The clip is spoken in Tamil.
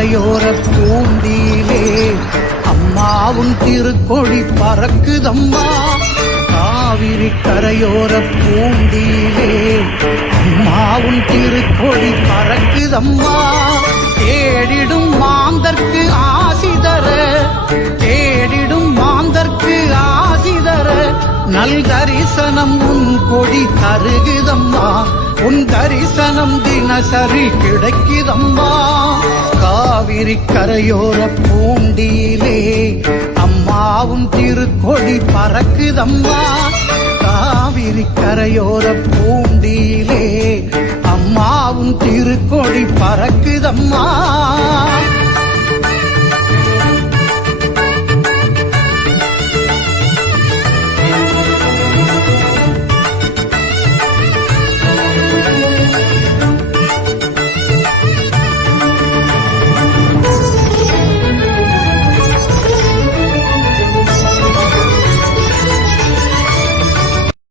கரையோர பூண்டியிலே அம்மாவும் திருக்கொடி பறக்குதம்மா. காவிரி கரையோர பூண்டியிலே அம்மாவும் திருக்கொடி பறக்குதம்மா. தேடிடும் மாந்தர்க்கு ஆசிதர, தேடிடும் மாந்தர்க்கு ஆசிதர, நல் தரிசனம் உன் கொடி தருகுதம்மா. உன் தரிசனம் தினசரி கிடைக்குதம்மா. காவிரி கரையோர பூண்டியிலே அம்மாவும் திருக்கொடி பறக்குதம்மா. காவிரி கரையோர பூண்டியிலே அம்மாவும் திருக்கொடி பறக்குதம்மா.